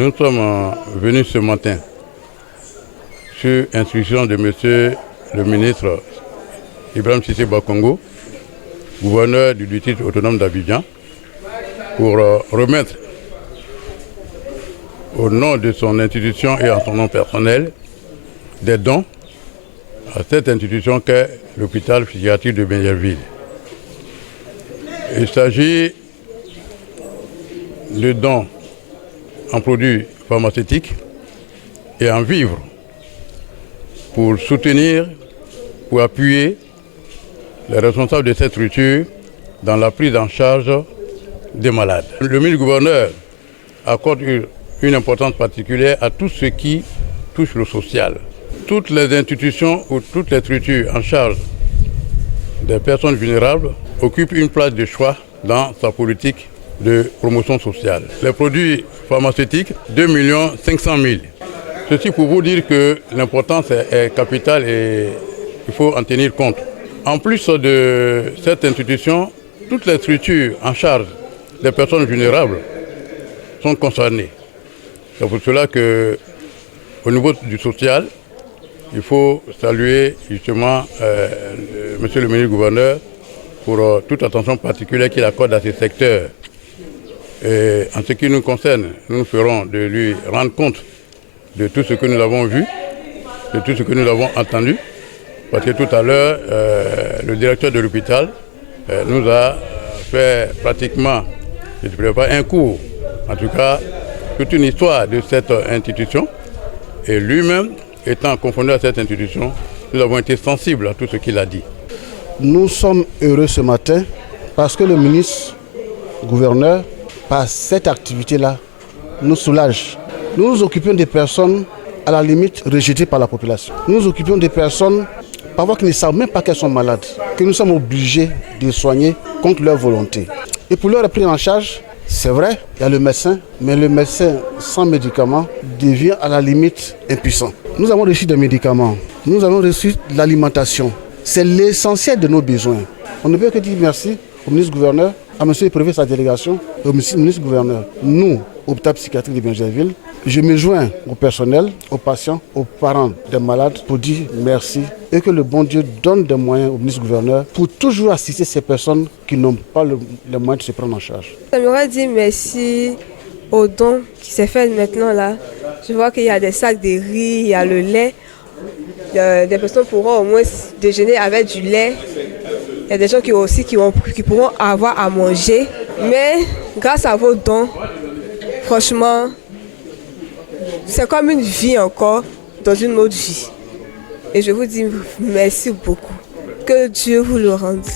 Nous sommes venus ce matin sur instruction de monsieur le ministre Ibrahim Cissé Bakongo, gouverneur du district autonome d'Abidjan, pour remettre au nom de son institution et en son nom personnel des dons à cette institution qu'est l'hôpital psychiatrique de Benjerville. Il s'agit de dons en produits pharmaceutiques et en vivres pour soutenir, pour appuyer les responsables de cette structure dans la prise en charge des malades. Le ministre-gouverneur accorde une importance particulière à tout ce qui touche le social. Toutes les institutions ou toutes les structures en charge des personnes vulnérables occupent une place de choix dans sa politique de promotion sociale. Les produits pharmaceutiques, 2 500 000. Ceci pour vous dire que l'importance est capitale et il faut en tenir compte. En plus de cette institution, toutes les structures en charge des personnes vulnérables sont concernées. C'est pour cela qu'au niveau du social, il faut saluer justement monsieur le ministre-gouverneur pour toute attention particulière qu'il accorde à ces secteurs. Et en ce qui nous concerne, nous ferons de lui rendre compte de tout ce que nous avons vu, de tout ce que nous avons entendu, parce que tout à l'heure, le directeur de l'hôpital nous a fait pratiquement, je ne dirais pas un cours, en tout cas, toute une histoire de cette institution. Et lui-même, étant confondu à cette institution, nous avons été sensibles à tout ce qu'il a dit. Nous sommes heureux ce matin parce que le ministre-gouverneur, par cette activité-là, nous soulage. Nous nous occupons des personnes à la limite rejetées par la population. Nous nous occupons des personnes parfois qui ne savent même pas qu'elles sont malades, que nous sommes obligés de les soigner contre leur volonté. Et pour leur prise en charge, c'est vrai, il y a le médecin, mais le médecin sans médicaments devient à la limite impuissant. Nous avons reçu des médicaments, nous avons reçu de l'alimentation. C'est l'essentiel de nos besoins. On ne peut que dire merci au ministre-gouverneur, à M. le préfet de sa délégation et au ministre-gouverneur. Nous, hôpital psychiatrique de Benjerville, je me joins au personnel, aux patients, aux parents des malades pour dire merci et que le bon Dieu donne des moyens au ministre-gouverneur pour toujours assister ces personnes qui n'ont pas les moyens de se prendre en charge. J'aimerais dire merci aux dons qui s'est fait maintenant là. Je vois qu'il y a des sacs de riz, il y a le lait. Des personnes pourront au moins déjeuner avec du lait. Il y a des gens qui pourront avoir à manger. Mais grâce à vos dons, franchement, c'est comme une vie encore dans une autre vie. Et je vous dis merci beaucoup. Que Dieu vous le rende.